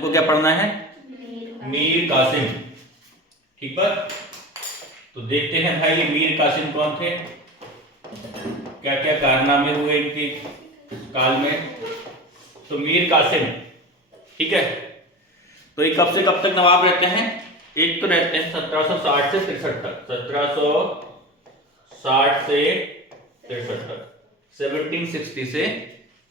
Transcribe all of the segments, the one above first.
हमको क्या पढ़ना है? मीर कासिम। ठीक बात। तो देखते हैं भाई ये मीर कासिम कौन थे, क्या क्या कारनामे हुए इनके काल में। तो मीर कासिम, ठीक है, तो ये कब से कब तक नवाब रहते हैं? एक तो रहते हैं 1760 से 63 तक, 1760 से 63 तक, 1760 से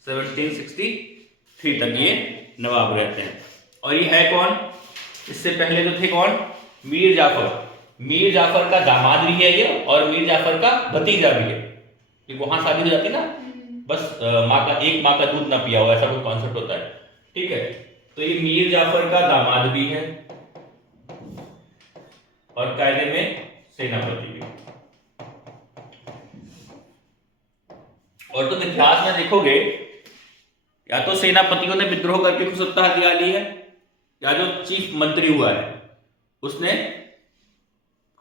1763 तक ये नवाब रहते हैं। और ये है कौन? इससे पहले जो थे कौन? मीर जाफर। मीर जाफर का दामाद भी है ये और मीर जाफर का भतीजा भी है। कि वहां शादी हो जाती ना, बस माँ का एक माँ का दूध ना पिया हो, ऐसा कोई कॉन्सेप्ट होता है। ठीक है, तो ये मीर जाफर का दामाद भी है और कायदे में सेनापति भी। और तुम इतिहास में देखोगे, या तो सेनापतियों ने विद्रोह करके खुद सत्ता हथिया ली है, या जो चीफ मंत्री हुआ है उसने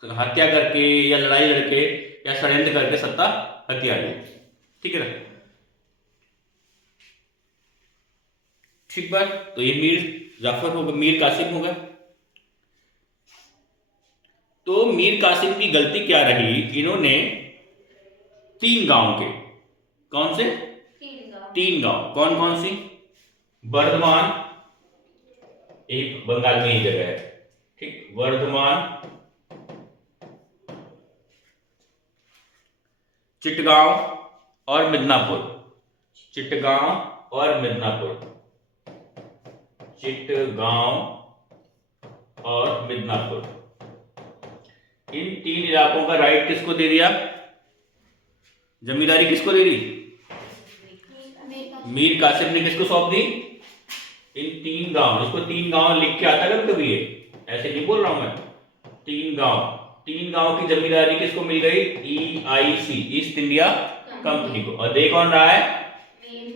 हत्या करके या लड़ाई लड़के या षड्यंत्र करके सत्ता हथिया ली। ठीक है ना? ठीक बात। तो ये मीर जाफर होगा, मीर कासिम होगा। तो मीर कासिम की गलती क्या रही? इन्होंने 3 गांव के, कौन से? 3 गांव। कौन कौन सी? वर्धमान, एक बंगाल में ही जगह है, ठीक, वर्धमान, चिटगांव और मिदनापुर। चिटगांव और मिदनापुर, चिटगांव और मिदनापुर, इन 3 इलाकों का राइट किसको दे दिया? जमींदारी किसको दे दी? मीर कासिम ने किसको सौंप दी? इन 3 गांव, इसको 3 गांव लिख के आता है कभी, ऐसे नहीं बोल रहा हूं मैं। 3 गांव की जमींदारी किसको मिल गई? EIC, ईस्ट इंडिया कंपनी को। और दे कौन रहा है?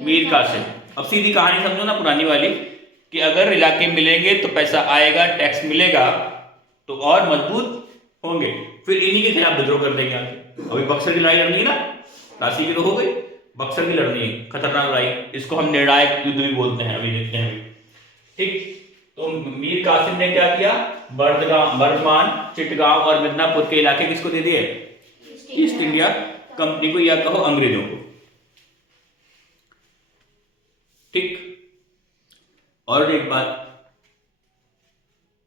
मीर कासिम। अब सीधी कहानी समझो ना पुरानी वाली, कि अगर इलाके मिलेंगे तो पैसा आएगा, टैक्स मिलेगा तो और मजबूत होंगे, फिर इन्हीं के खिलाफ विद्रोह कर देंगे। अभी बक्सर की लड़ाई लड़नी है ना, काशी की तो हो गई, बक्सर की लड़नी है, खतरनाक लड़ाई, इसको हम निर्णायक युद्ध भी बोलते हैं। अभी देखते हैं। ठीक, तो मीर कासिम ने क्या किया? वर्धमान, चिटगांव और मिदनापुर के इलाके किसको दे दिए? ईस्ट इंडिया कंपनी को, या कहो अंग्रेजों को। ठीक, और एक बात,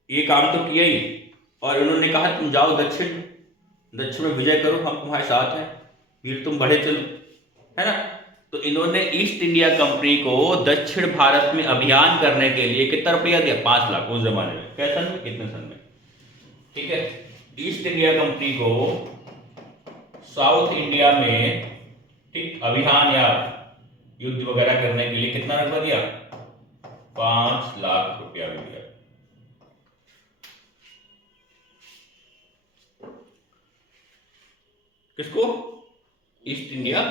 ये काम तो किया ही, और उन्होंने कहा तुम जाओ दक्षिण में विजय करो, हम तुम्हारे साथ हैं, वीर तुम बढ़े चलो, है ना। तो इन्होंने ईस्ट इंडिया कंपनी को दक्षिण भारत में अभियान करने के लिए कितना रुपया दिया? 5 लाख उस जमाने में। क्या सन में? कितने सन में? ठीक है, ईस्ट इंडिया कंपनी को साउथ इंडिया में, ठीक, अभियान या युद्ध वगैरह करने के लिए कितना रुपया दिया? 5 लाख रुपया भी दिया। किसको? ईस्ट इंडिया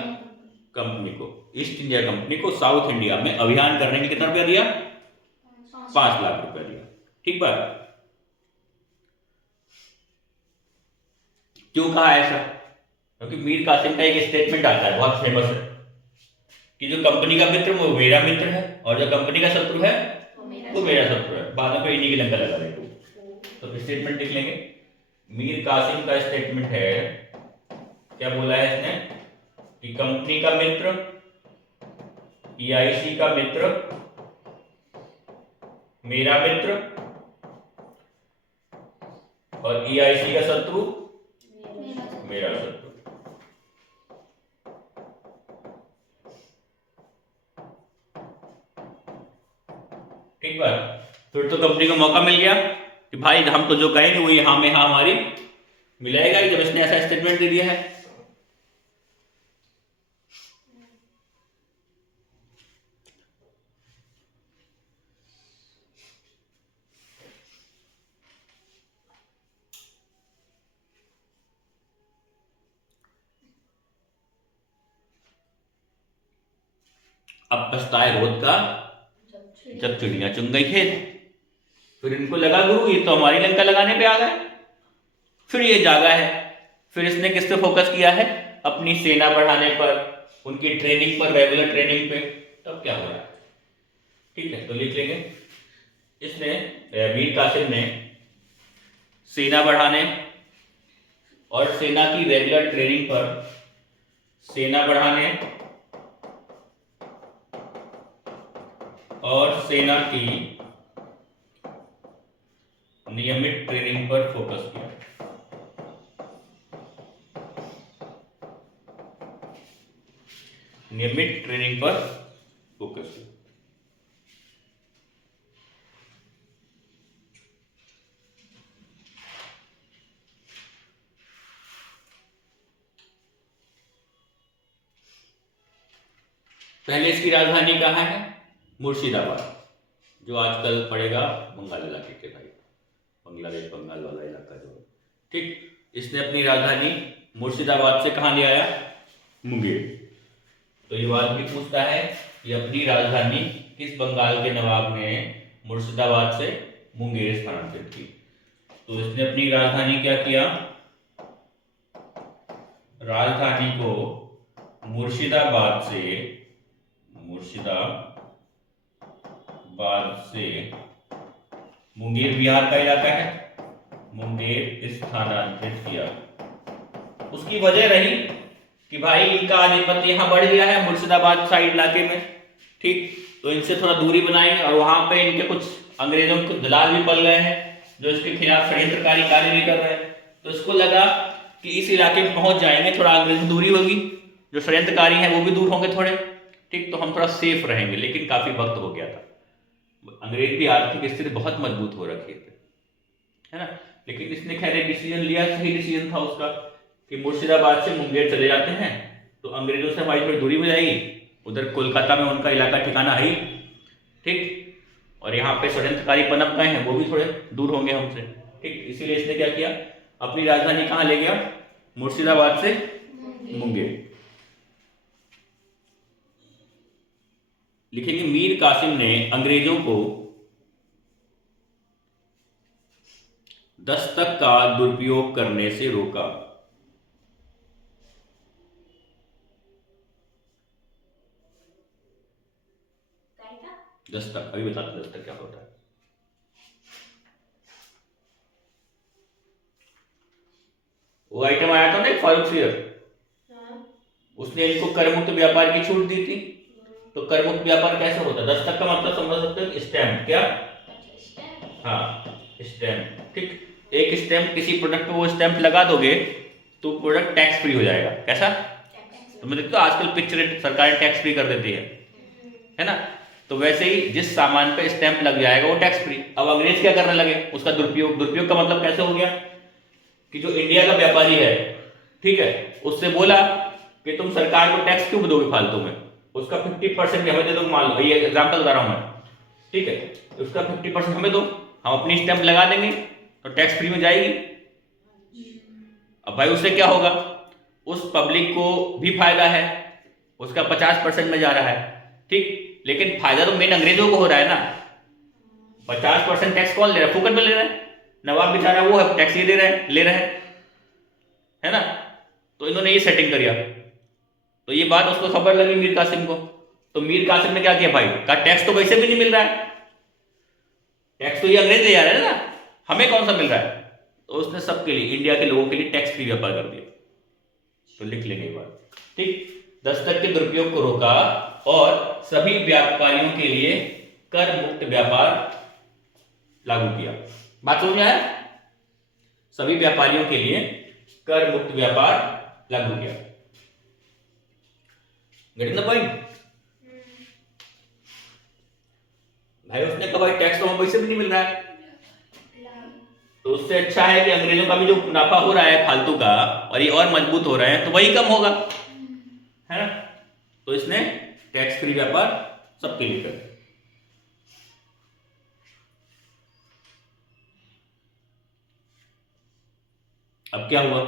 कंपनी को। ईस्ट इंडिया कंपनी को साउथ इंडिया में अभियान करने के कितना रुपया दिया? 5 लाख रुपया दिया। ठीक बात। क्यों कहा ऐसा? क्योंकि मीर कासिम का एक स्टेटमेंट आता है, बहुत फेमस है, कि जो कंपनी का मित्र वो मेरा मित्र है और जो कंपनी का शत्रु है वो मेरा शत्रु है। बाद में इन्हीं की लंका लगा देगा। तो स्टेटमेंट लिख लेंगे। मीर कासिम का स्टेटमेंट है, क्या बोला है इसने? कि कंपनी का मित्र, EIC का मित्र मेरा मित्र और EIC का शत्रु मेरा शत्रु। ठीक बात। फिर तो कंपनी को मौका मिल गया कि भाई हम तो जो कहेंगे वो यहां में यहां हमारी मिलेगा ही, जब इसने ऐसा स्टेटमेंट दे दिया है। अब पछताए रोज का जब चिड़िया चुन गई खेत। फिर इनको लगा गुरु ये तो हमारी लंका लगाने पे आ गए। फिर ये जागा है, फिर इसने किस पे फोकस किया है? अपनी सेना बढ़ाने पर, उनकी ट्रेनिंग पर, रेगुलर ट्रेनिंग पे। तब क्या हो रहा है? ठीक है, तो लिख लेंगे इसने मीर कासिम ने सेना बढ़ाने और सेना की रेगुलर ट्रेनिंग पर, सेना बढ़ाने और सेना की नियमित ट्रेनिंग पर फोकस किया। नियमित ट्रेनिंग पर फोकस किया। पहले इसकी राजधानी कहाँ है? मुर्शिदाबाद, जो आजकल पड़ेगा बंगाल इलाके के भाई, बांग्लादेश बंगाल वाला इलाका जो है। ठीक, इसने अपनी राजधानी मुर्शिदाबाद से कहाँ ले आया? मुंगेर। तो ये बात भी पूछता है कि अपनी राजधानी किस बंगाल के नवाब ने मुर्शिदाबाद से मुंगेर स्थानांतरित की? तो इसने अपनी राजधानी क्या किया? राजधानी को मुर्शिदाबाद से मुंगेर, बिहार का इलाका है, मुंगेर स्थानांतरित किया। उसकी वजह रही कि भाई इनका आधिपत्य यहाँ बढ़ गया है मुर्शिदाबाद साइड इलाके में। ठीक, तो इनसे थोड़ा दूरी बनाई और वहां पे इनके कुछ अंग्रेजों के दलाल भी पल गए हैं जो इसके खिलाफ षड्यंत्रकारी कार्य भी कर रहे हैं। तो इसको लगा कि इस इलाके में पहुंच जाएंगे, थोड़ा अंग्रेजों से दूरी होगी, जो षड्यंत्रकारी हैं वो भी दूर होंगे थोड़े। ठीक, तो हम थोड़ा सेफ रहेंगे। लेकिन काफी वक्त हो गया था, अंग्रेज की आर्थिक स्थिति बहुत मजबूत हो रखी है ना। लेकिन इसने खैर एक डिसीजन लिया, सही डिसीजन था उसका, कि मुर्शिदाबाद से मुंगेर चले जाते हैं तो अंग्रेजों से हमारी थोड़ी दूरी हो जाएगी, उधर कोलकाता में उनका इलाका ठिकाना है ही। ठीक, और यहाँ पे षड्यंत्रकारी पनप गए हैं, वो भी थोड़े दूर होंगे हमसे। ठीक, इसीलिए इसने क्या किया, अपनी राजधानी कहाँ ले गया? मुर्शिदाबाद से मुंगेर। लिखेंगे मीर कासिम ने अंग्रेजों को दस्तक का दुरुपयोग करने से रोका। दस्तक, अभी बताते दस्तक क्या होता है। वो आइटम आया था ना एक फारूक सियर, उसने इनको करमुक्त व्यापार की छूट दी थी। तो करमुक्त व्यापार कैसे होता है? दस्तक का मतलब समझ सकते हो, स्टैम्प। क्या? हाँ, स्टैम्प। ठीक, एक स्टैम्प, किसी प्रोडक्ट पे वो स्टैम्प लगा दोगे तो प्रोडक्ट टैक्स फ्री हो जाएगा। कैसा? तो मैं देखते हो आजकल पिक्चर सरकार टैक्स फ्री कर देती है ना। तो वैसे ही जिस सामान पे स्टैंप लग जाएगा वो टैक्स फ्री। अब अंग्रेज क्या करने लगे? उसका दुरुपयोग। दुरुपयोग का मतलब कैसे हो गया कि जो इंडिया का व्यापारी है, ठीक है, उससे बोला कि तुम सरकार को टैक्स क्यों दोगे फालतू में, उसका 50% हमें दे दो। मान लो ये एग्जाम्पल बता रहा हूं मैं, ठीक है, उसका 50% हमें दो, हम अपनी स्टैंप लगा देंगे तो टैक्स फ्री में जाएगी। अब भाई उससे क्या होगा? उस पब्लिक को भी फायदा है, उसका 50% में जा रहा है। ठीक, लेकिन फायदा तो मेन अंग्रेजों को हो रहा है ना। 50% टैक्स कौन ले रहा है? फुकट में ले रहा है, नवाब बेचारा वो है, टैक्स ये ले रहे हैं, है ना। तो इन्होंने ये सेटिंग कर दिया। तो ये बात उसको खबर लगी मीर कासिम को। तो मीर कासिम ने क्या किया भाई, कहा टैक्स तो वैसे भी नहीं मिल रहा है, टैक्स तो ये अंग्रेज ले जा रहे हैं ना, हमें कौन सा मिल रहा है। तो उसने सबके लिए, इंडिया के लोगों के लिए टैक्स फ्री व्यापार कर दिया। तो लिख लेंगे ये बात। ठीक, दस्तक के दुरुपयोग को रोका और सभी व्यापारियों के लिए कर मुक्त व्यापार लागू किया। बात समझ में आया? सभी व्यापारियों के लिए कर मुक्त व्यापार लागू किया। Getting the point? भाई उसने कहा भाई टैक्स तो हम पैसे भी नहीं मिल रहा है, तो उससे अच्छा है कि अंग्रेजों का भी जो मुनाफा हो रहा है फालतू का और ये और मजबूत हो रहे हैं तो वही कम होगा, है ना। तो इसने टैक्स फ्री व्यापार सबके लिए कर। अब क्या हुआ?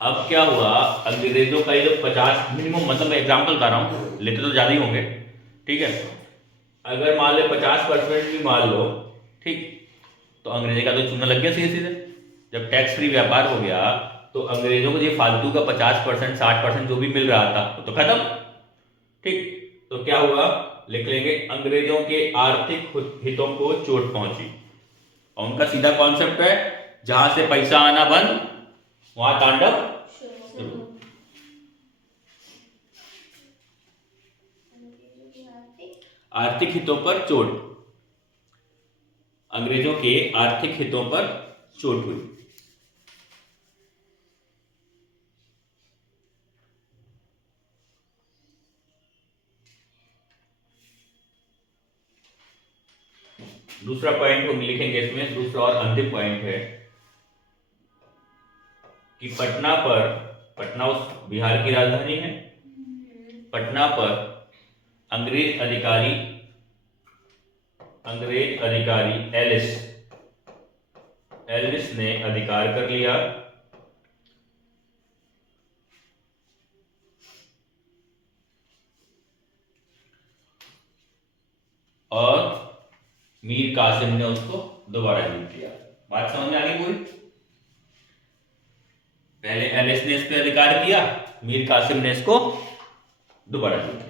अब क्या हुआ, अंग्रेजों का ये जो 50 मिनिमम, मतलब मैं एग्जाम्पल बता रहा हूं, लेते तो ज्यादा ही होंगे, ठीक है, अगर मान ले 50% भी मान लो, ठीक, तो अंग्रेजी का तो चूना लग गया सीधे सीधे। जब टैक्स फ्री व्यापार हो गया तो अंग्रेजों को ये फालतू का 50% 60% जो भी मिल रहा था तो खत्म। ठीक, तो क्या हुआ, लिख लेंगे अंग्रेजों के आर्थिक हितों को चोट पहुंची। और उनका सीधा कॉन्सेप्ट है, जहां से पैसा आना बंद वहां तांडव शुरू। आर्थिक हितों पर चोट, अंग्रेजों के आर्थिक हितों पर चोट हुई। दूसरा पॉइंट हम लिखेंगे इसमें, दूसरा और अंतिम पॉइंट है कि पटना उस बिहार की राजधानी है। पटना पर अंग्रेज अधिकारी एलिस ने अधिकार कर लिया और मीर कासिम ने उसको दोबारा जीत लिया। बात समझ में आ गई पूरी? पहले एलिस ने इस पे अधिकार किया, मीर कासिम ने इसको दोबारा जीत लिया।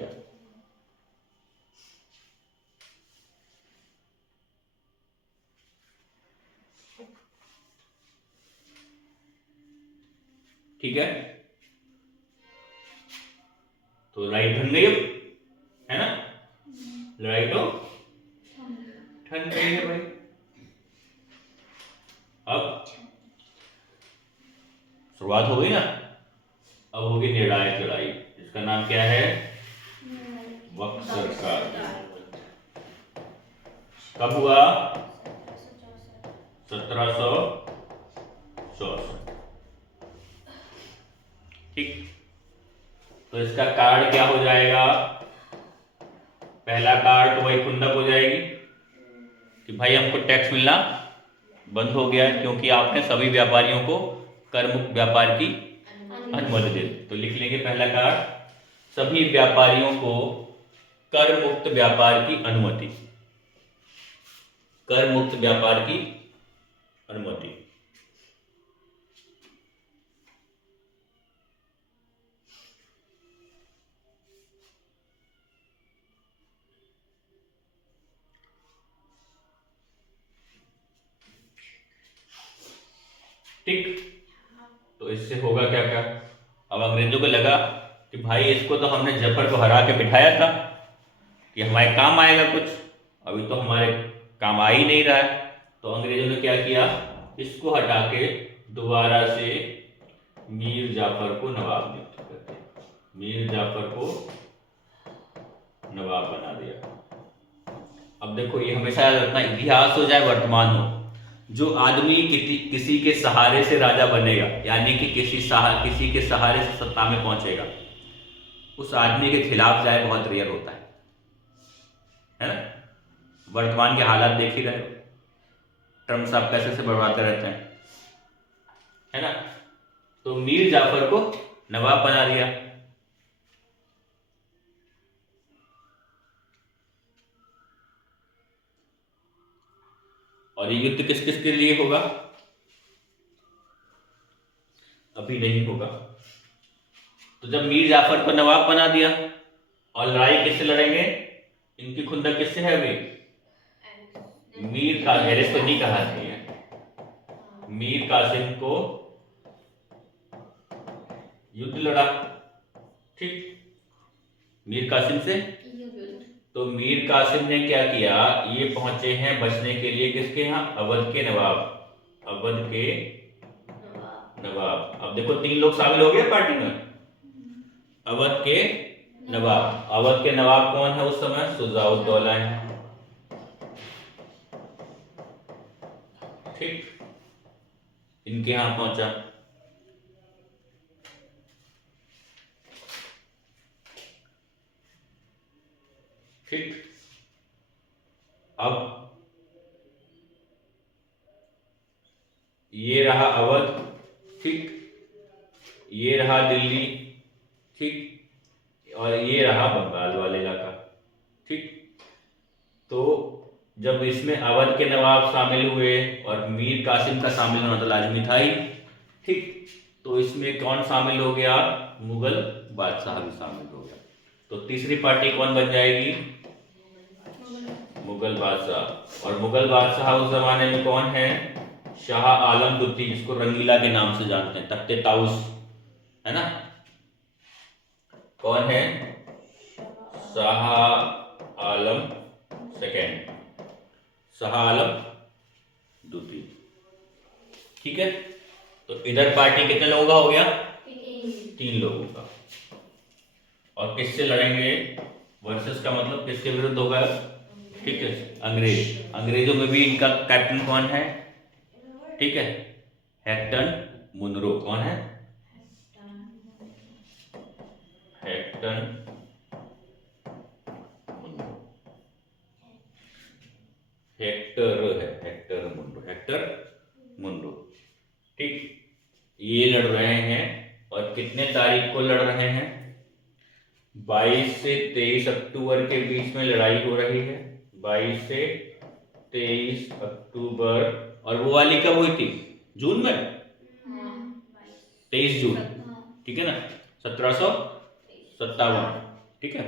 ठीक है, तो लड़ाई ठन गई अब, है ना? लड़ाई तो ठन गई है भाई। अब शुरुआत हो गई ना, अब होगी निर्णायक लड़ाई। इसका नाम क्या है? बक्सर का। कब हुआ? 1764। ठीक, तो इसका कार्ड क्या हो जाएगा? पहला कार्ड तो वही खुंदक हो जाएगी कि भाई हमको टैक्स मिलना बंद हो गया है, क्योंकि आपने सभी व्यापारियों को कर मुक्त व्यापार की अनुमति दे दी। तो लिख लेंगे पहला कार्ड, सभी व्यापारियों को कर मुक्त व्यापार की अनुमति, कर मुक्त व्यापार की अनुमति। ठीक, तो इससे होगा क्या क्या? अब अंग्रेजों को लगा कि भाई इसको तो हमने जफर को हरा के बिठाया था कि हमारे काम आएगा कुछ, अभी तो हमारे काम आ ही नहीं रहा है। तो अंग्रेजों ने क्या किया, इसको हटा के दोबारा से मीर जाफर को नवाब नियुक्त कर दिया, मीर जाफर को नवाब बना दिया। अब देखो, ये हमेशा याद रखना, इतिहास हो चाहे वर्तमान हो, जो आदमी किसी के सहारे से राजा बनेगा, यानी कि किसी के सहारे से सत्ता में पहुंचेगा, उस आदमी के खिलाफ जाए बहुत रेयर होता है ना? वर्तमान के हालात देख ही रहे हो, ट्रम्प साहब कैसे से बर्बादते रहते हैं, है ना? तो मीर जाफर को नवाब बना दिया। और ये युद्ध किस किस के लिए होगा? अभी नहीं होगा। तो जब मीर जाफर को नवाब बना दिया, और लड़ाई किससे लड़ेंगे? इनकी खुंदक किससे है अभी? मीर का एलिस को नहीं कहा है, मीर कासिम को युद्ध लड़ा। ठीक, मीर कासिम से। तो मीर कासिम ने क्या किया, ये पहुंचे हैं बचने के लिए किसके यहाँ? अवध के नवाब, अवध के नवाब। अब देखो 3 लोग शामिल हो गए पार्टी में, अवध के नवाब। अवध के नवाब कौन है उस समय? शुजाउद्दौला है। ठीक, इनके यहां पहुंचा। ठीक, अब ये रहा अवध, ठीक, ये रहा दिल्ली, ठीक, और ये रहा बंगाल वाला इलाका। ठीक, तो जब इसमें अवध के नवाब शामिल हुए और मीर कासिम का शामिल होना तो लाजमी था ही। ठीक, तो इसमें कौन शामिल हो गया? मुगल बादशाह भी शामिल हो गया। तो तीसरी पार्टी कौन बन जाएगी? मुगल बादशाह। और मुगल बादशाह उस जमाने में कौन है? शाह आलम द्वितीय, जिसको रंगीला के नाम से जानते हैं, तख्ते ताउस, है ना। कौन है? शाह आलम सेकेंड, शाह आलम द्वितीय। ठीक है, तो इधर पार्टी कितने लोगों का हो गया? 3 लोगों का। और किससे लड़ेंगे? वर्सेस का मतलब किसके विरुद्ध होगा? ठीक है, अंग्रेज। अंग्रेजों में भी इनका कैप्टन कौन है? ठीक है, हेक्टर मुनरो। कौन है? Hector Munro. हेक्टर है, हेक्टर मुनरो, हेक्टर मुनरो। ठीक, ये लड़ रहे हैं। और कितने तारीख को लड़ रहे हैं? 22 से 23 अक्टूबर के बीच में लड़ाई हो रही है। 22 से 23 अक्टूबर। और वो वाली कब हुई थी? जून में, 23 जून। ठीक है ना, 1757। ठीक है,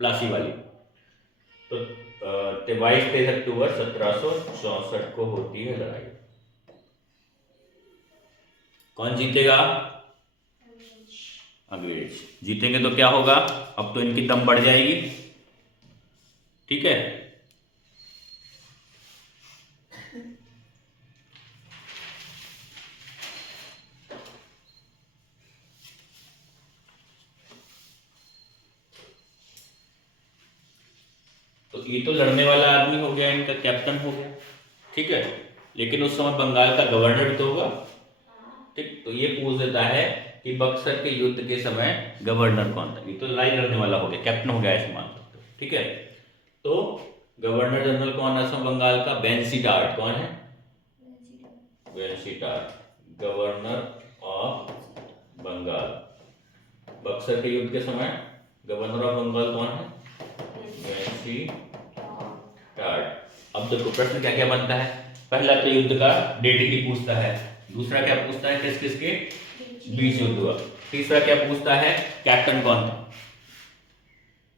प्लासी वाली। तो 22-23 अक्टूबर 1764 को होती है लड़ाई। कौन जीतेगा? अंग्रेज जीतेंगे। तो क्या होगा? अब तो इनकी दम बढ़ जाएगी। ठीक है, तो ये तो लड़ने वाला आदमी हो गया, इनका कैप्टन हो गया। ठीक है, लेकिन उस समय बंगाल का गवर्नर भी तो होगा। ठीक, तो ये पूछ देता है कि बक्सर के युद्ध के समय गवर्नर कौन था? ये तो लड़ाई लड़ने वाला हो गया, कैप्टन हो गया, ऐसे मान सकते हो। ठीक है, तो गवर्नर जनरल कौन है असम बंगाल का? बेंसीटार्ट। कौन है? बेंसीटार्ट, गवर्नर ऑफ बंगाल। बक्सर के युद्ध के समय गवर्नर ऑफ बंगाल कौन है? बेंसीटार्ट। अब देखो प्रश्न क्या क्या बनता है। पहला तो युद्ध का डेट ही पूछता है। दूसरा क्या पूछता है? किस किस के बीच युद्ध हुआ। तीसरा क्या पूछता है? कैप्टन कौन था।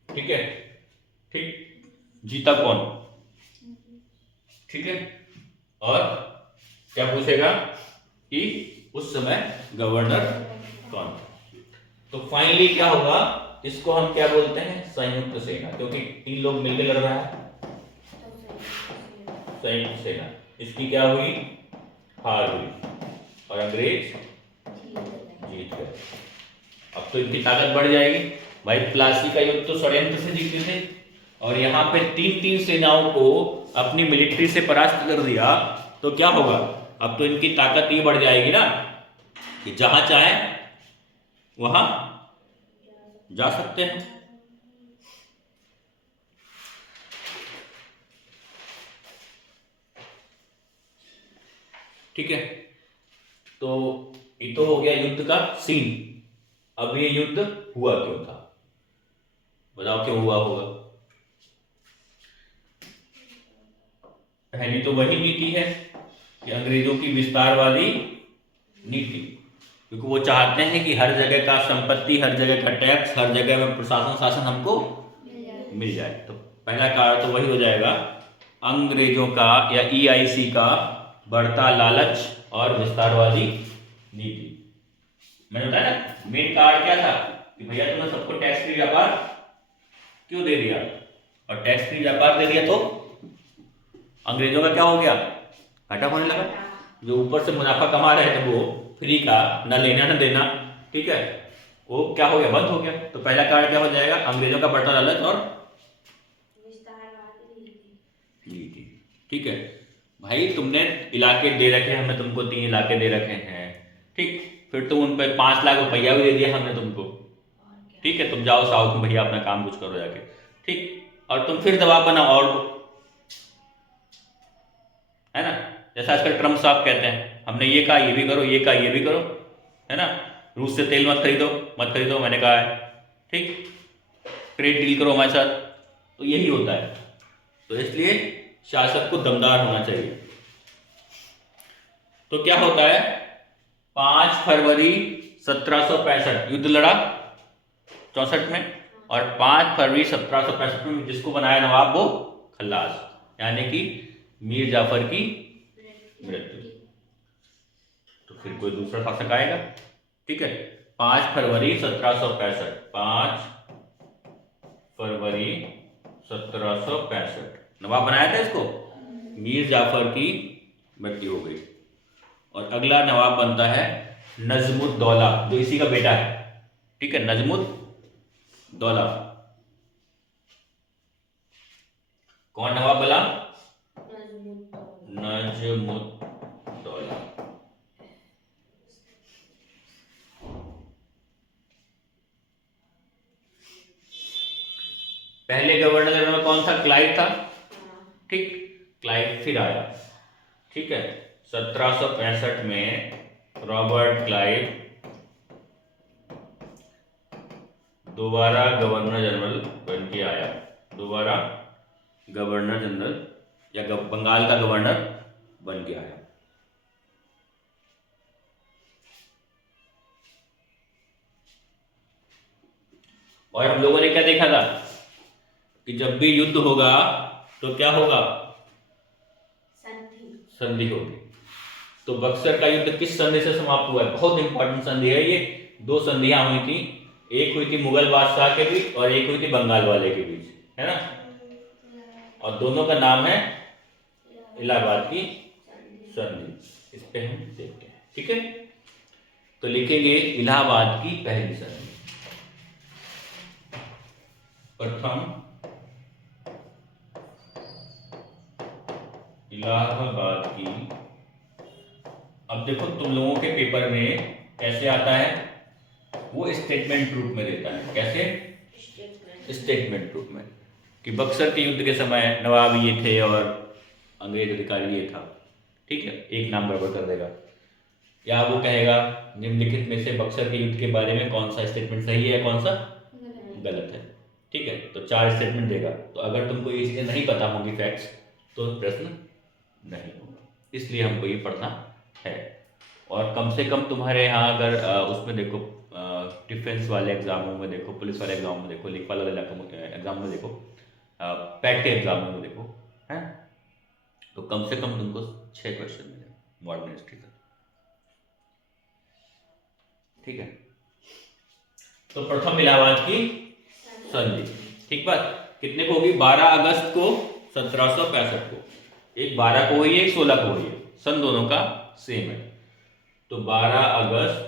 ठीक है, ठीक, जीता कौन। ठीक है, और क्या पूछेगा कि उस समय गवर्नर कौन था। तो फाइनली क्या होगा? इसको हम क्या बोलते हैं? संयुक्त सेना, क्योंकि 3 लोग मिलकर लड़ रहा है। संयुक्त सेना। इसकी क्या हुई? हार हुई, और अंग्रेज जीत गए। अब तो इनकी ताकत बढ़ जाएगी भाई। प्लासी का युद्ध तो षड्यंत्र से जीते थे, और यहाँ पे 3-3 सेनाओं को अपनी मिलिट्री से परास्त कर दिया। तो क्या होगा? अब तो इनकी ताकत ये बढ़ जाएगी ना कि जहां चाहे वहां जा सकते हैं। ठीक है, तो ये तो हो गया युद्ध का सीन। अब ये युद्ध हुआ क्यों था? बताओ क्यों हुआ होगा? पहली तो वही नीति है कि अंग्रेजों की विस्तारवादी नीति, क्योंकि वो चाहते हैं कि हर जगह का संपत्ति, हर जगह का टैक्स, हर जगह में प्रशासन शासन हमको मिल जाए। तो पहला कार्य तो वही हो जाएगा, अंग्रेजों का या EIC का बढ़ता लालच और विस्तारवादी नीति। मैंने बताया ना, मेन कार्य क्या था कि भैया तुमने सबको टैक्स फ्री व्यापार क्यों दे दिया, और टैक्स फ्री व्यापार दे दिया तो अंग्रेजों का क्या हो गया? घाटा होने लगा। जो ऊपर से मुनाफा कमा रहे थे वो फ्री का, ना लेना ना देना, ठीक है, वो क्या हो गया? बंद हो गया। तो पहला कार्य क्या हो जाएगा? अंग्रेजों का बढ़ता लालच और नीति। ठीक है भाई, तुमने इलाके दे रखे, हमने तुमको 3 इलाके दे रखे हैं, ठीक, फिर तुम उन पर 5 लाख रुपया भी दे दिया हमने तुमको। ठीक है, तुम जाओ साउथ में भैया अपना काम कुछ करो जाके, ठीक, और तुम फिर दबाव बनाओ और है ना। जैसा आजकल ट्रम्प साहब कहते हैं, हमने ये कहा ये भी करो, ये कहा ये भी करो, है ना। रूस से तेल मत खरीदो, मैंने कहा है, ठीक, ट्रेड डील करो हमारे साथ। तो यही होता है। तो इसलिए शासक को दमदार होना चाहिए। तो क्या होता है? 5 फरवरी 1765 युद्ध लड़ा 64 में, और 5 फरवरी 1765 में जिसको बनाया नवाब वो खल्लास, यानी कि मीर जाफर की मृत्यु। तो फिर कोई दूसरा शासक आएगा, ठीक है। 5 फरवरी 1765, 5 फरवरी 1765 नवाब बनाया था इसको, मीर जाफर की मृत्यु हो गई। और अगला नवाब बनता है नजमुद्दौला, जो इसी का बेटा है, ठीक है, नजमुद्दौला। कौन नवाब बना? नजमुद्दौला। पहले गवर्नर जनरल कौन था? क्लाइव था, ठीक। क्लाइव फिर आया, ठीक है। 1765 में रॉबर्ट क्लाइव दोबारा गवर्नर जनरल बन के आया, दोबारा गवर्नर जनरल या बंगाल का गवर्नर बन के आया। और हम लोगों ने क्या देखा था कि जब भी युद्ध होगा तो क्या होगा? संधि होगी। तो बक्सर का युद्ध किस संधि से समाप्त हुआ है? बहुत इंपॉर्टेंट संधि है ये। 2 संधियां हुई थी, एक हुई थी मुगल बादशाह के बीच और एक हुई थी बंगाल वाले के बीच, है ना। और दोनों का नाम है इलाहाबाद की संधि। इस पे हम देखते हैं, ठीक है। तो लिखेंगे इलाहाबाद की पहली संधि, प्रथम इलाहाबाद की। अब देखो तुम लोगों के पेपर में कैसे आता है, वो स्टेटमेंट रूप में देता है। कैसे? स्टेटमेंट रूप में, कि बक्सर के युद्ध के समय नवाब ये थे और अंग्रेज अधिकारी ये था, ठीक है, एक नाम बराबर कर देगा। या वो कहेगा निम्नलिखित में से बक्सर के युद्ध के बारे में कौन सा स्टेटमेंट सही है, कौन सा गलत है, ठीक है। तो 4 स्टेटमेंट देगा। तो अगर तुमको ये चीजें नहीं पता होंगी फैक्ट्स, तो प्रश्न नहीं होगा, इसलिए हमको ये पढ़ना है। और कम से कम तुम्हारे यहाँ अगर उसमें देखो, डिफेंस वाले एग्जामों में देखो, पुलिस वाले एग्जाम में देखो, लेखपाल वाले एग्जाम में देखो, पैट के एग्जाम में देखो, है, तो कम से कम तुमको 6 क्वेश्चन मिले मॉडर्न हिस्ट्री का, ठीक है। तो प्रथम इलाहाबाद की संधि, ठीक बात। कितने को होगी? 12 अगस्त को 1765 को। एक 12 को हुई है, एक 16 को हुई है, सन दोनों का सेम है। तो 12 अगस्त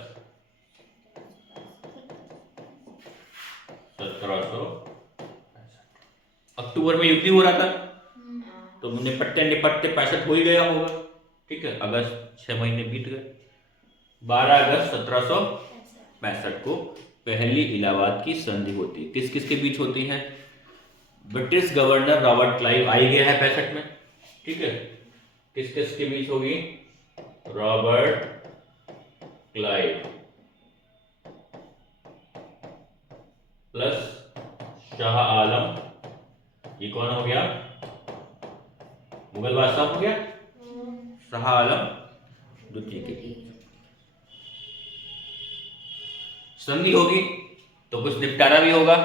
1765। अक्टूबर में युद्ध हो रहा था, तो निपटते निपटते 65 हो ही गया होगा, ठीक है। अगस्त 6 महीने बीत गए। 12 अगस्त 1765 को पहली इलाहाबाद की संधि होती है। किस किस के बीच होती है? ब्रिटिश गवर्नर रॉबर्ट क्लाइव आ ही गया है 65 में, ठीक है। किस किस के बीच होगी? Robert Clive plus Shah Alam, ये कौन हो गया? मुगल बादशाह हो गया, शाह आलम द्वितीय के बीच संधि होगी। तो कुछ निपटारा भी होगा,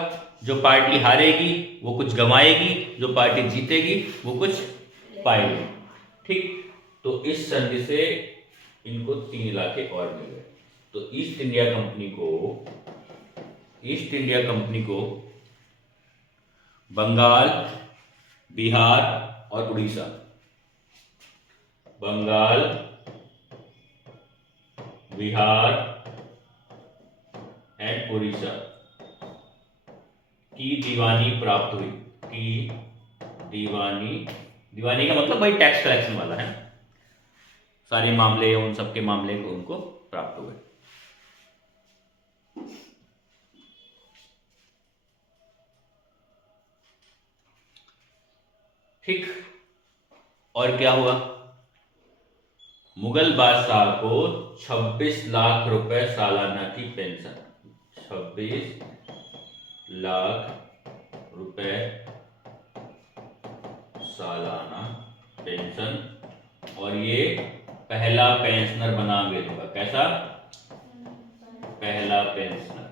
जो पार्टी हारेगी वो कुछ गंवाएगी, जो पार्टी जीतेगी वो कुछ पाएगी, ठीक। तो इस संधि से इनको 3 इलाके और मिल गए। तो ईस्ट इंडिया कंपनी को बंगाल, बिहार और उड़ीसा, बंगाल, बिहार एंड उड़ीसा की दीवानी प्राप्त हुई। की दीवानी का मतलब भाई टैक्स कलेक्शन वाला है, सारे मामले, उन सबके मामले को उनको प्राप्त हुए। ठीक। और क्या हुआ? मुगल बादशाह को 26 लाख रुपए सालाना की पेंशन, 26 लाख रुपए सालाना पेंशन, और ये पहला पेंशनर बना देगा। कैसा? पहला पेंशनर।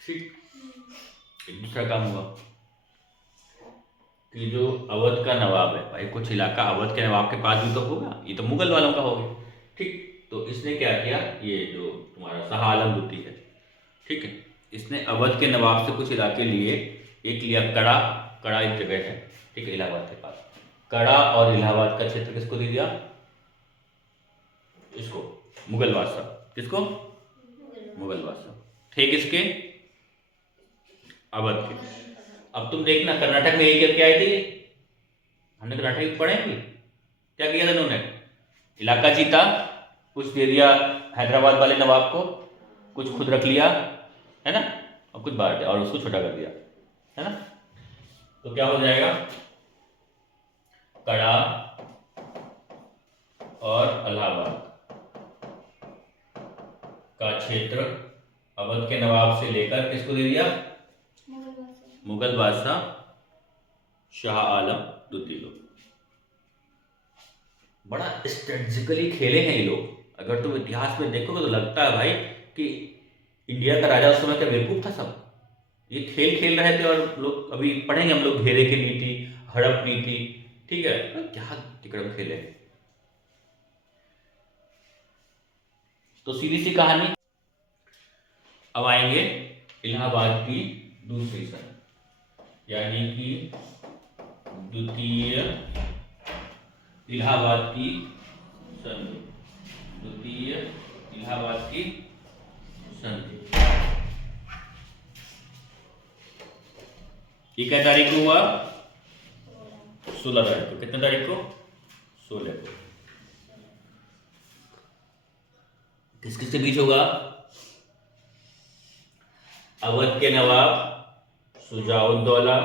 ठीक, एक दूसरा काम हुआ कि जो अवध का नवाब है भाई, कुछ इलाका अवध के नवाब के पास भी तो होगा, ये तो मुगल वालों का हो गया। ठीक, तो इसने क्या किया, ये जो तुम्हारा शाह आलम द्वितीय है, ठीक है, इसने अवध के नवाब से कुछ इलाके लिए। एक लिया कड़ा, कड़ा एक जगह है, ठीक है, इलाहाबाद के पास। कड़ा और इलाहाबाद का क्षेत्र किसको दे दिया, इसको, मुगल बादशाह। किसको, मुगल बादशाह थे किसके, अवध के। अब तुम देखना कर्नाटक में यही क्या आई थी, हमने कर्नाटक में पढ़ेंगे क्या किया था इन्होंने, इलाका जीता, कुछ दे दिया हैदराबाद वाले नवाब को, कुछ खुद रख लिया, है ना, और कुछ बांट दिया और उसको छोटा कर दिया, है ना। तो क्या हो जाएगा, कड़ा और इलाहाबाद का क्षेत्र अवध के नवाब से लेकर किसको दे दिया, मुगल बादशाह शाह आलम द्वितीय को। बड़ा स्ट्रेटेजिकली खेले हैं ये लोग। अगर तुम इतिहास में देखोगे तो लगता है भाई कि इंडिया का राजा उस समय क्या बेवकूफ था, सब ये खेल खेल रहे थे। और लोग अभी पढ़ेंगे हम लोग घेरे की नीति, हड़प नीति, ठीक है, क्या तिकड़म खेले। तो सीधी सी कहानी। अब आएंगे इलाहाबाद की दूसरी सन, यानी कि द्वितीय इलाहाबाद की संधि, द्वितीय इलाहाबाद की संधि। ये क्या तारीख को हुआ, 16 तारीख को। कितने तारीख को, 16 को। किस किस के बीच होगा, अवध के नवाब शुजाउद्दौला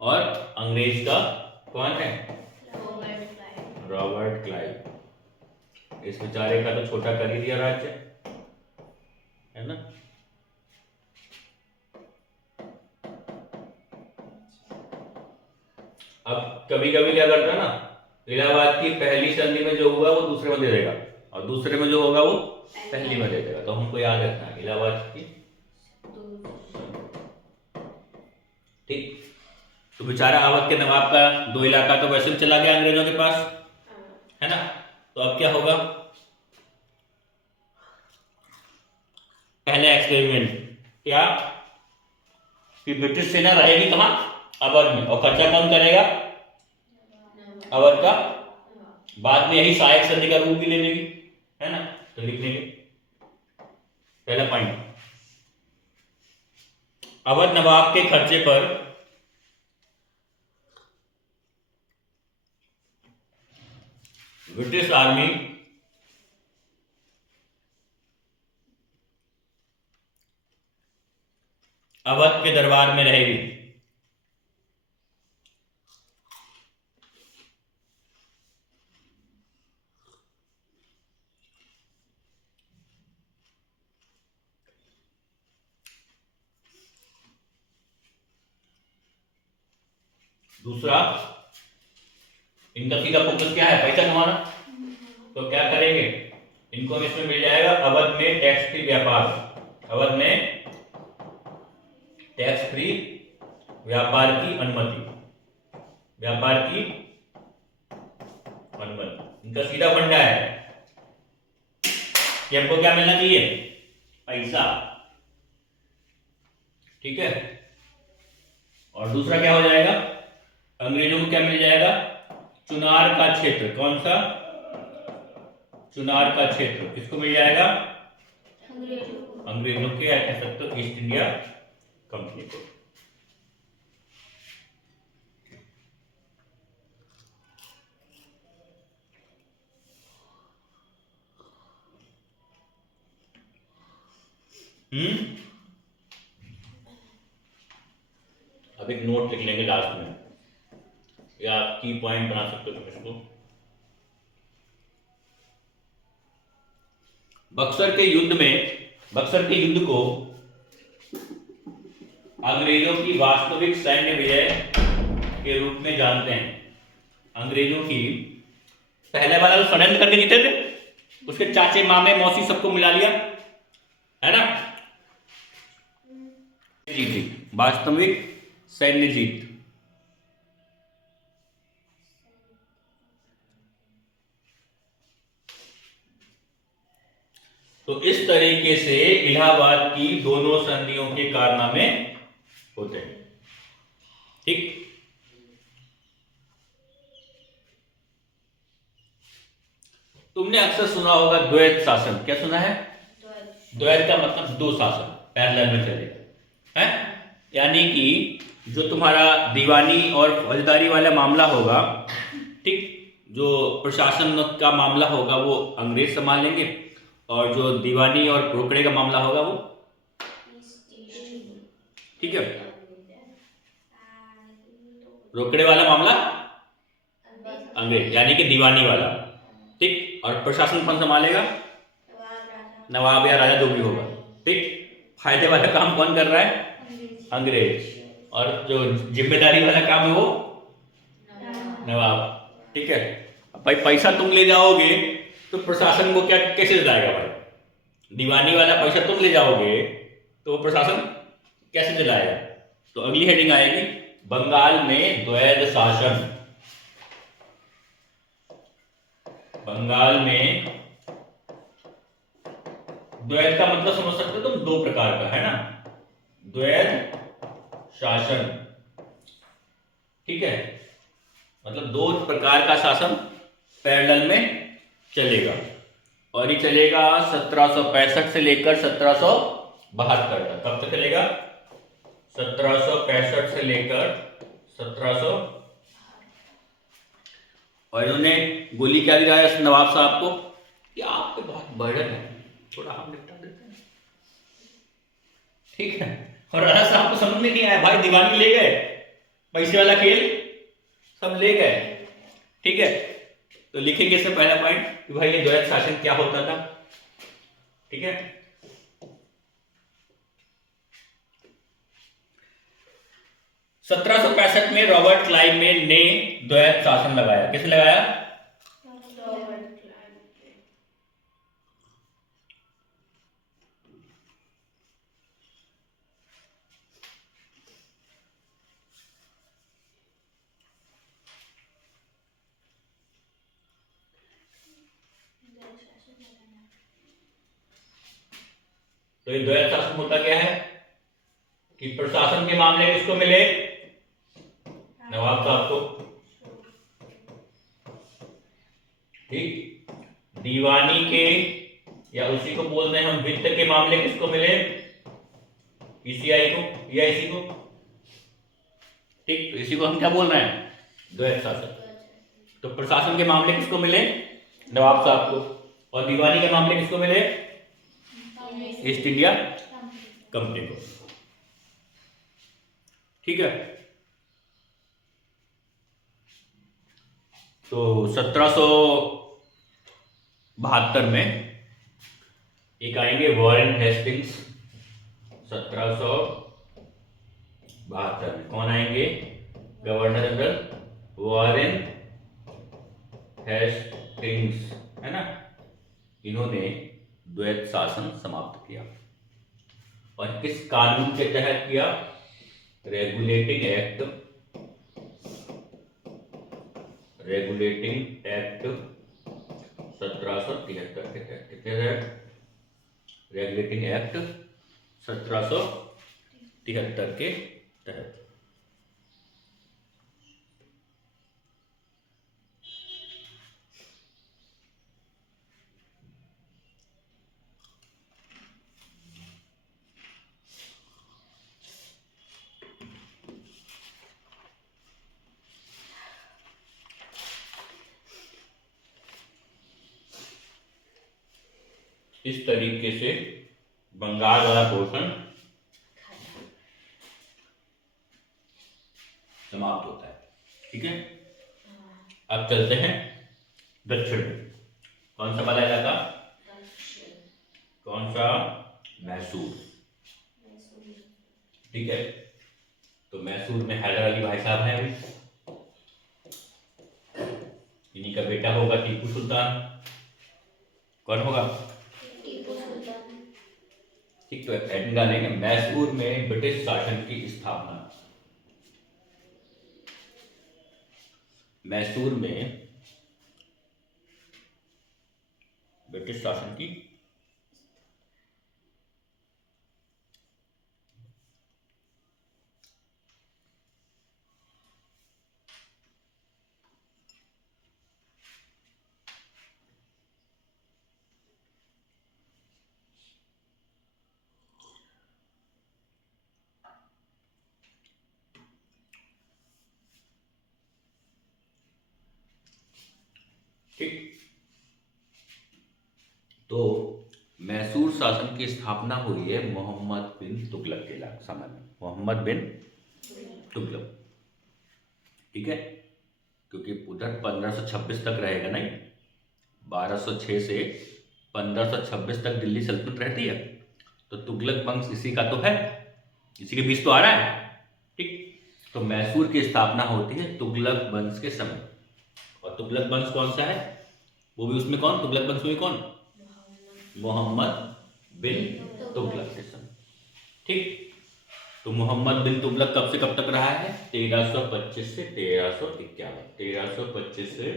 और अंग्रेज का कौन है, रॉबर्ट क्लाइव। इस बेचारे का तो छोटा कर ही दिया राज्य, है ना। अब कभी कभी क्या करता है ना, इलाहाबाद की पहली संधि में जो हुआ वो दूसरे में दे देगा, और दूसरे में जो होगा वो पहली में दे देगा। तो हमको याद रखना है इलाहाबाद की, ठीक। तो बेचारा अवध के नवाब का 2 इलाका तो वैसे भी चला गया अंग्रेजों के पास, है ना। तो अब क्या होगा, पहले एक्सपेरिमेंट क्या, कि ब्रिटिश सेना रहेगी कहां, अवध में, और कब्जा कौन करेगा, अवध का। बाद में यही सहायक संधि का रूप भी ले लेगी, है ना। तो लिख लेंगे पहला पॉइंट, अवध नवाब के खर्चे पर ब्रिटिश आर्मी अवध के दरबार में रहेगी। दूसरा, इनका सीधा फोकस क्या है, पैसा कमाना। तो क्या करेंगे, इनको इसमें मिल जाएगा अवध में टैक्स फ्री व्यापार, अवध में टैक्स फ्री व्यापार की अनुमति, व्यापार की अनुमति। इनका सीधा फंडा है कि हमको क्या मिलना चाहिए, पैसा, ठीक है। और दूसरा क्या हो जाएगा, अंग्रेजों को क्या मिल जाएगा, चुनार का क्षेत्र। कौन सा, चुनार का क्षेत्र किसको मिल जाएगा, अंग्रेजों के, या कह सकते हो ईस्ट इंडिया कंपनी को। अब एक नोट लिख लेंगे लास्ट में, या की पॉइंट बना सकते हो तुम इसको। बक्सर के युद्ध को अंग्रेजों की वास्तविक सैन्य विजय के रूप में जानते हैं। अंग्रेजों की पहले वाला तो षड्यंत्र करके जीते थे, उसके चाचे मामे मौसी सबको मिला लिया, है ना। जीती, वास्तविक सैन्य जीत। तो इस तरीके से इलाहाबाद की दोनों संधियों के कारनामे होते हैं। ठीक, तुमने अक्सर सुना होगा द्वैत शासन। क्या सुना है? द्वैत का मतलब दो शासन पैरेलल में चलेगा, है। यानी कि जो तुम्हारा दीवानी और फौजदारी वाला मामला होगा, ठीक, जो प्रशासन का मामला होगा वो अंग्रेज संभालेंगे, और जो दीवानी और रोकड़े का मामला होगा वो, ठीक है, रोकड़े वाला मामला अंग्रेज यानी कि दीवानी वाला, ठीक। और प्रशासन कौन संभालेगा? नवाब या राजा जो भी होगा, ठीक। फायदे वाला काम कौन कर रहा है? अंग्रेज। और जो जिम्मेदारी वाला काम है वो नवाब, ठीक है। भाई पैसा तुम ले जाओगे तो प्रशासन को क्या कैसे दिलाएगा भाई? दीवानी वाला पैसा तुम ले जाओगे तो प्रशासन कैसे दिलाएगा? तो अगली हेडिंग आएगी बंगाल में द्वैध शासन। बंगाल में द्वैध का मतलब समझ सकते हो तुम, दो प्रकार का, है ना, द्वैध शासन, ठीक है। मतलब दो प्रकार का शासन पैरेलल में चलेगा, और ये चलेगा 1765 से लेकर 1772 तक। कब तक चलेगा? 1765 से लेकर 1700। और इन्होंने गोली क्या दिलाया नवाब साहब को कि आप पे बहुत बर्डन है, थोड़ा आप निपटा देते हैं, ठीक है। और राणा साहब को समझ में नहीं आया, भाई दीवानी ले गए, पैसे वाला खेल सब ले गए, ठीक है। तो लिखेंगे इसमें पहला पॉइंट कि भाई ये द्वैध शासन क्या होता था, ठीक है। 1765 में रॉबर्ट क्लाइव ने द्वैध शासन लगाया। किसने लगाया? तो ये द्वैध शासन होता क्या है कि प्रशासन के मामले किसको मिले? नवाब साहब को, ठीक। दीवानी के या उसी को बोलते हैं हम वित्त के मामले किसको मिले? ईसीआई को या इसी को, ठीक। तो इसी को हम क्या बोल रहे हैं? द्वैध शासन। तो प्रशासन के मामले किसको मिले? नवाब साहब को। और दीवानी के मामले किसको मिले? ईस्ट इंडिया कंपनी को, ठीक है। तो 1772 में एक आएंगे वॉरेन हेस्टिंग्स। 1772 में कौन आएंगे? गवर्नर जनरल वॉरेन हेस्टिंग्स, है ना। इन्होंने द्वैध शासन समाप्त किया, और किस कानून के तहत किया? रेगुलेटिंग एक्ट 1773 के तहत। कितने तहत? रेगुलेटिंग एक्ट 1773 के तहत। इस तरीके से बंगाल वाला पोर्शन समाप्त होता है, ठीक है। अब चलते हैं दक्षिण में। कौन सा वाला इलाका? कौन सा? मैसूर, ठीक है। तो मैसूर में हैदर अली भाई साहब हैं अभी, इन्हीं इनका बेटा होगा टीपू सुल्तान। कौन होगा? टीपू सुल्तान। ठीक, तो एंड डालेंगे। मैसूर में ब्रिटिश शासन की स्थापना। मैसूर में ब्रिटिश शासन की ठीक। तो मैसूर शासन की स्थापना हुई है मोहम्मद बिन तुगलक के समय में। मोहम्मद बिन तुगलक, ठीक है, क्योंकि उधर 1526 तक रहेगा नहीं, 1206 से 1526 तक दिल्ली सल्तनत रहती है, तो तुगलक वंश इसी का तो है, इसी के बीच तो आ रहा है। ठीक, तो मैसूर की स्थापना होती है तुगलक वंश के समय। और तुगलक वंश कौन सा है? वो भी उसमें कौन? तुगलक वंश में कौन? मोहम्मद बिन तुगलक के समय। ठीक, तो मोहम्मद बिन तुगलक कब से कब तक रहा है? 1325 से 1351। 1325 से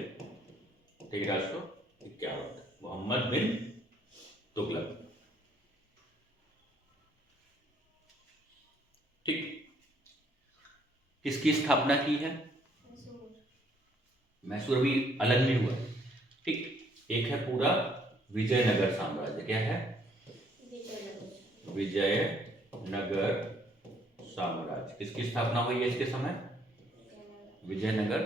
1351 मोहम्मद बिन तुगलक। ठीक, किसकी स्थापना की है? मैसूर अभी अलग नहीं हुआ। ठीक, एक है पूरा विजयनगर साम्राज्य। क्या है? विजयनगर साम्राज्य। किसकी स्थापना हुई है इसके समय? विजयनगर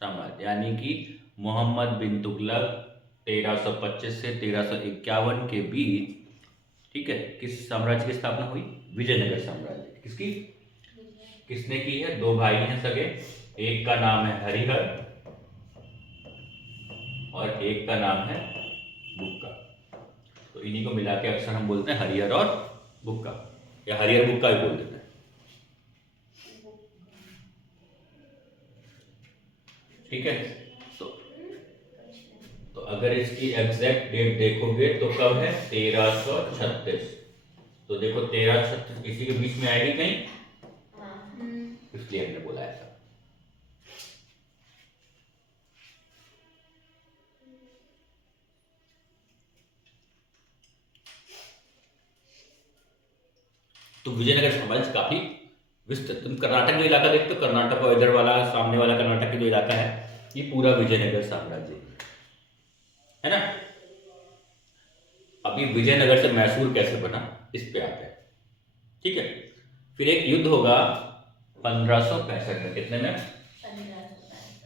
साम्राज्य, यानी कि मोहम्मद बिन तुगलक 1325 से 1351 के बीच, ठीक है, किस साम्राज्य की स्थापना हुई? विजयनगर साम्राज्य। किसकी? किसने की है? दो भाई हैं सगे, एक का नाम है हरिहर और एक का नाम है बुक्का। तो इन्हीं को मिला के अक्सर हम बोलते हैं हरिहर और बुक्का, या हरिहर बुक्का भी बोल देते हैं। ठीक है, तो अगर इसकी एग्जैक्ट डेट देखोगे तो कब है? 1336। तो देखो 1336 किसी के बीच में आएगी कहीं, इसलिए हमने बोला ऐसा। तो विजयनगर साम्राज्य काफी विस्तृत। तुम कर्नाटक जो इलाका देखते हो, कर्नाटक और इधर वाला सामने वाला कर्नाटक का जो इलाका है, ये पूरा विजयनगर साम्राज्य है ना। अभी विजयनगर से मैसूर कैसे बना, इस पे आते हैं। ठीक है, फिर एक युद्ध होगा 1565 में। कितने में?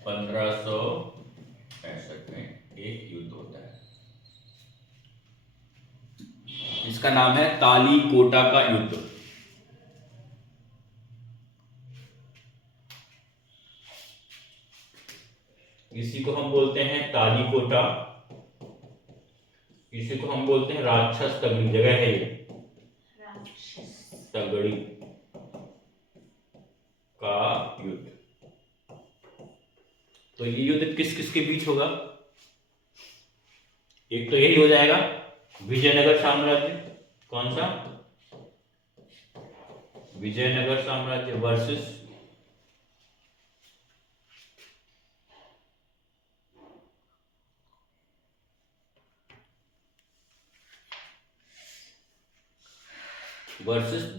1565 में एक युद्ध होता है, इसका नाम है तालीकोटा का युद्ध। इसी को हम बोलते हैं तालीकोटा, इसी को हम बोलते हैं राक्षस तगड़ी। जगह है ये तगड़ी का युद्ध। तो ये युद्ध किस किस के बीच होगा? एक तो यही हो जाएगा विजयनगर साम्राज्य। कौन सा? विजयनगर साम्राज्य वर्सेस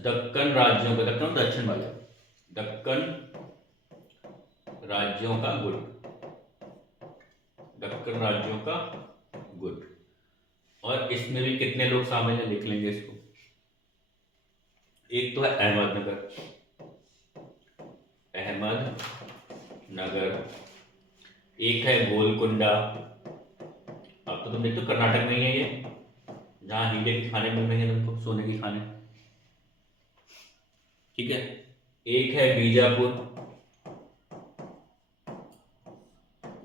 दक्कन राज्यों का, दक्कन दक्षिण वाले दक्कन राज्यों का गुट। दक्कन राज्यों का गुट। और इसमें भी कितने लोग शामिल हैं, लिख लेंगे इसको। एक तो है अहमदनगर, अहमदनगर। एक है गोलकुंडा, अब तो तुम देखते हो कर्नाटक में ही है ये, जहां हीरे के खाने मिल रहे हैं तुमको, सोने के खाने। ठीक है, एक है बीजापुर,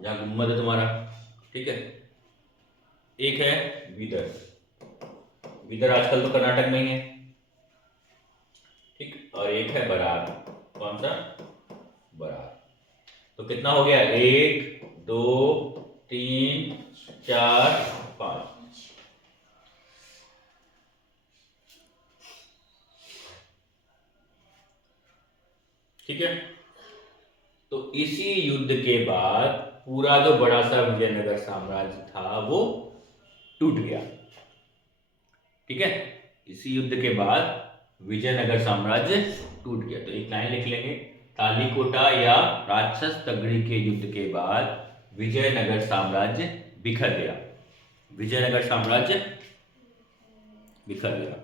जहां गुम्बद है तुम्हारा। ठीक है, एक है बीदर। बीदर आजकल तो कर्नाटक में ही है। ठीक, और एक है बरार। कौन सा? बरार। तो कितना हो गया? 1 2 3 4 5। ठीक है, तो इसी युद्ध के बाद पूरा जो बड़ा सा विजयनगर साम्राज्य था वो टूट गया। ठीक है, इसी युद्ध के बाद विजयनगर साम्राज्य टूट गया। तो एक लाइन लिख लेंगे, तालीकोटा या राक्षस तगड़ी के युद्ध के बाद विजयनगर साम्राज्य बिखर गया। विजयनगर साम्राज्य बिखर गया।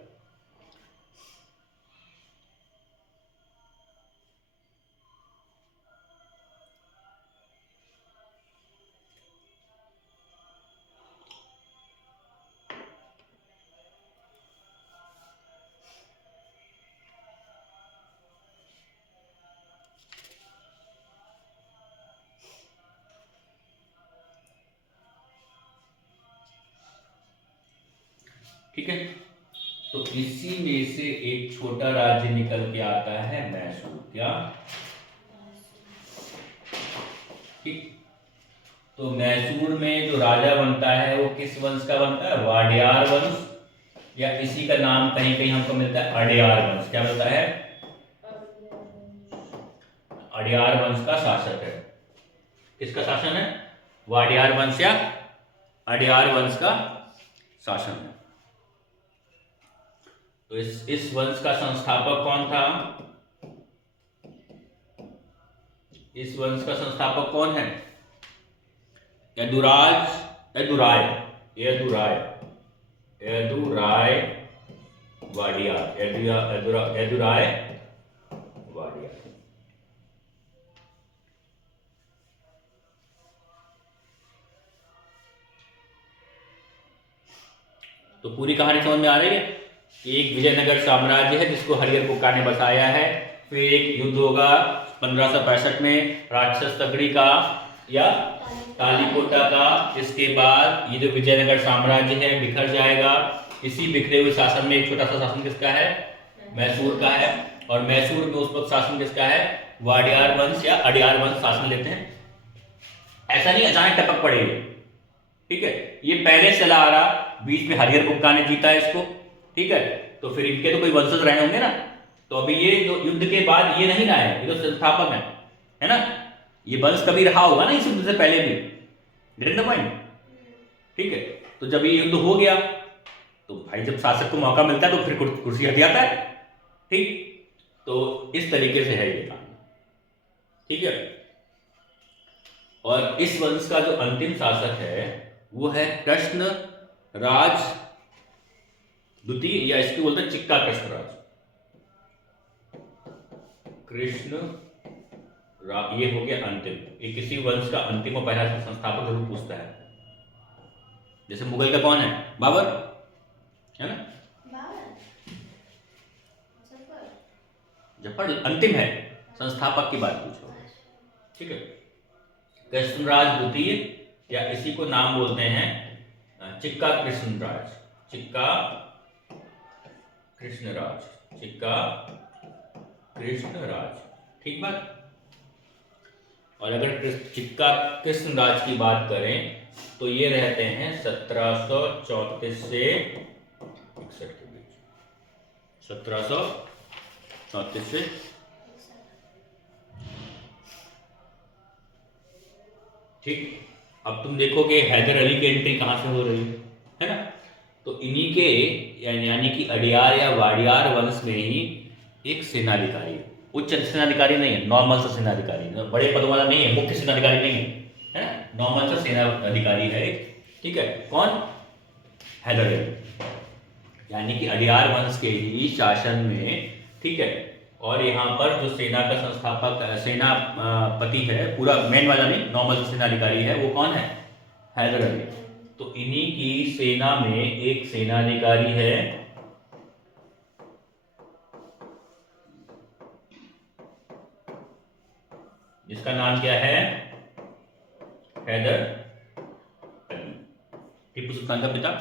ठीक है, तो इसी में से एक छोटा राज्य निकल के आता है मैसूर। क्या? ठीक, तो मैसूर में जो राजा बनता है वो किस वंश का बनता है? वाडियार वंश, या इसी का नाम कहीं कहीं हमको मिलता है अडियार वंश। क्या मिलता है? अडियार वंश का शासक है। किसका शासन है? वाडियार वंश या अडियार वंश का शासन है। तो इस वंश का संस्थापक कौन था? इस वंश का संस्थापक कौन है? यदुराज, यदुराय, यदुराय, यदुराय वाडियार, यदुराय वाडियार। तो पूरी कहानी समझ में आ रही है? एक विजयनगर साम्राज्य है जिसको हरिहर पुक्का ने बसाया है। फिर एक युद्ध होगा 1565 में राक्षस तगड़ी का या तालीकोटा का। इसके बाद ये जो विजयनगर साम्राज्य है बिखर जाएगा। इसी बिखरे हुए शासन में एक छोटा सा शासन किसका है? मैसूर का है। और मैसूर में उस वक्त शासन किसका है? वाडियार वंश या अडियार वंश शासन लेते हैं। ऐसा नहीं अचानक टपक पड़ेगी। ठीक है, ये पहले से चला आ रहा, बीच में हरिहर पुक्का ने जीता है इसको। ठीक है, तो फिर इनके तो कोई वंशज रहे होंगे ना। तो अभी ये जो युद्ध के बाद ये नहीं रहा है, ये तो संस्थापक है ना। ये वंश कभी रहा होगा ना इस युद्ध से पहले भी। Getting the point? ठीक है, तो जब ये युद्ध हो गया तो भाई जब शासक को मौका मिलता है तो फिर कुर्सी हट जाता है। ठीक, तो इस तरीके से है ये कहानी। ठीक है, और इस वंश का जो अंतिम शासक है वो है कृष्ण राज द्वितीय, या इसको बोलते हैं चिक्का कृष्णराज। कृष्ण ये हो गया अंतिम। ये किसी वंश का अंतिम और पहला संस्थापक जरूर पूछता है। जैसे मुगल का कौन है? बाबर, है ना। जफर अंतिम है, संस्थापक की बात पूछो। ठीक है, कृष्णराज द्वितीय, या इसी को नाम बोलते हैं चिक्का कृष्णराज। चिक्का कृष्णराज, चिक्का कृष्णराज। ठीक बात। और अगर चिक्का कृष्णराज की बात करें तो ये रहते हैं 1734 से 61 के बीच। 1734 से। ठीक, अब तुम देखोगे हैदर अली की एंट्री कहां से हो रही है ना। तो इन्हीं के यानी कि अडियार या वाडियार वंश में ही एक सेनाधिकारी है। उच्च सेनाधिकारी नहीं है, नॉर्मल सा सेनाधिकारी, बड़े पद वाला नहीं है, मुख्य सेनाधिकारी नहीं है ना, नॉर्मल सा सेनाधिकारी है। ठीक है, कौन? हैदर अली, यानी कि अडियार वंश के ही शासन में। ठीक है, और यहाँ पर जो सेना का संस्थापक सेनापति है, पूरा मेन वाला नहीं, नॉर्मल सेनाधिकारी है, वो कौन है? हैदर अली। तो इन्हीं की सेना में एक सेनाधिकारी है जिसका नाम क्या है? हैदर अली, टीपू सुल्तान का पिता।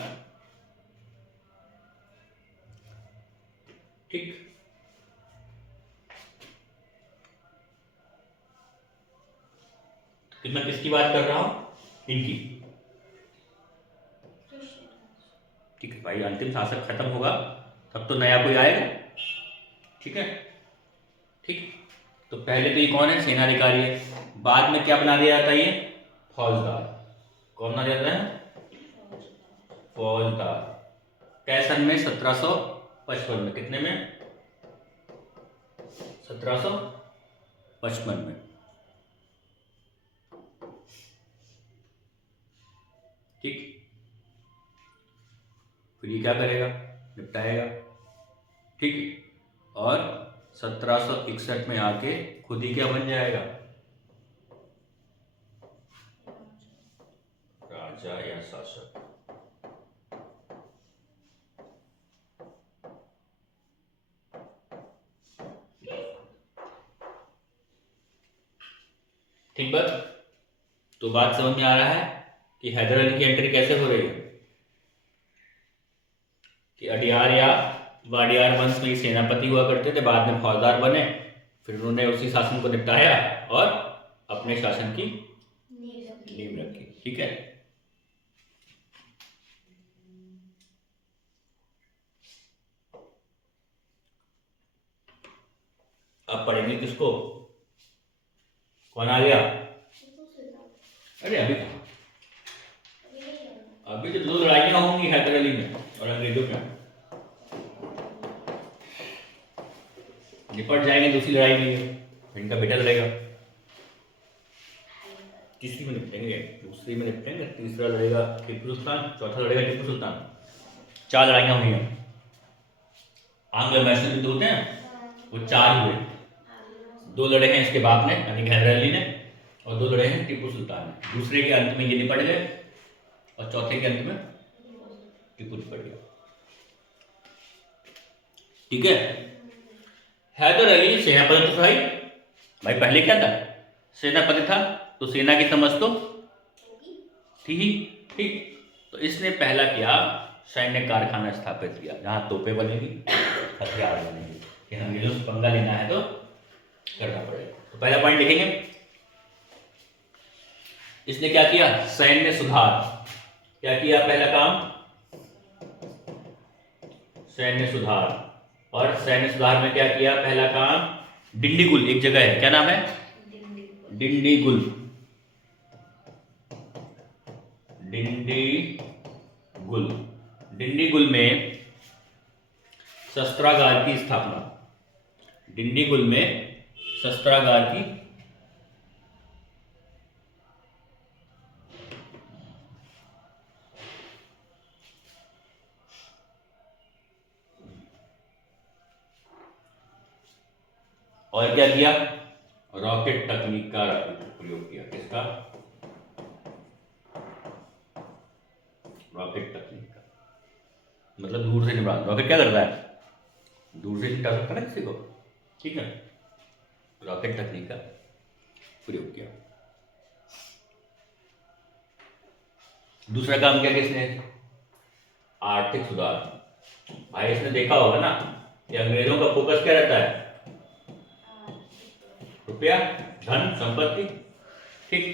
ठीक, कि मैं किसकी बात कर रहा हूं? इनकी। ठीक है भाई, अंतिम शासक खत्म होगा तब तो नया कोई आएगा। ठीक है, ठीक। तो पहले तो ये कौन है, सेनाधिकारी है। बाद में क्या बना दिया जाता है, ये फौजदार। कौन बना दिया जाता है, फौजदार। कैसे सन में, 1755 में। कितने में, 1755 में। ठीक। फिर ये क्या करेगा, निपटाएगा। ठीक है। और 1761 में आके खुद ही क्या बन जाएगा, राजा या शासक। ठीक बात। तो बात समझ में आ रहा है कि हैदर अली की एंट्री कैसे हो रही है, कि अडियार या वाडियार वंश में सेनापति हुआ करते थे, बाद में फौजदार बने, फिर उन्होंने उसी शासन को निपटाया और अपने शासन की नींव रखी। ठीक है। अब पढ़ेंगे किसको, कौन आ गया, अरे अभी तो दो लड़ाइयां होंगी हैदर अली में और अंग्रेजों में, निपट जाएंगे दूसरी लड़ाई में, फिर इनका बेटा लड़ेगा, तीसरी में निपटेंगे, दूसरी में निपटेंगे, तीसरा लड़ेगा टीपू सुल्तान, चौथा लड़ेगा टीपू सुल्तान। 4 लड़ाइयां हुई हैं। आंग्ल मैसूर युद्ध होते हैं वो 4 हुए। 2 लड़े हैं इसके बाप ने यानी हैदर अली ने, और 2 लड़े हैं टीपू सुल्तान ने। दूसरे के अंत में ये निपट गए और चौथे के अंत में टीपू निपट गया। ठीक है। हैदर अली सेनापति तो था ही भाई, पहले क्या था, सेनापति था, तो सेना की समझ तो थी ही। ठीक। तो इसने पहला क्या, सैन्य कारखाना स्थापित किया, जहां तोपें बनेगी, हथियार बनेंगे, कि अंग्रेजों से पंगा लेना है तो करना पड़ेगा। तो पहला पॉइंट लिखेंगे, इसने क्या किया, सैन्य सुधार। क्या किया पहला काम, सैन्य सुधार। और सैन्य सुधार में क्या किया, पहला काम, डिंडीगुल एक जगह है, क्या नाम है, डिंडीगुल। डिंडीगुल, डिंडीगुल में शस्त्रागार की स्थापना, डिंडीगुल में शस्त्रागार की और क्या किया, रॉकेट तकनीक का प्रयोग किया। किसका, रॉकेट तकनीक का, मतलब दूर से निभा, रॉकेट क्या करता है, दूर से निकाल सकता है ना किसी को। ठीक है, रॉकेट तकनीक का प्रयोग किया। दूसरा काम किया किसने, आर्थिक सुधार। भाई इसने देखा होगा ना कि अंग्रेजों का फोकस क्या रहता है, रुपया, धन, संपत्ति। ठीक।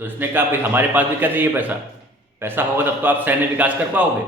तो इसने कहा भाई हमारे पास भी क्या चाहिए, पैसा, पैसा होगा तब तो आप सैन्य विकास कर पाओगे।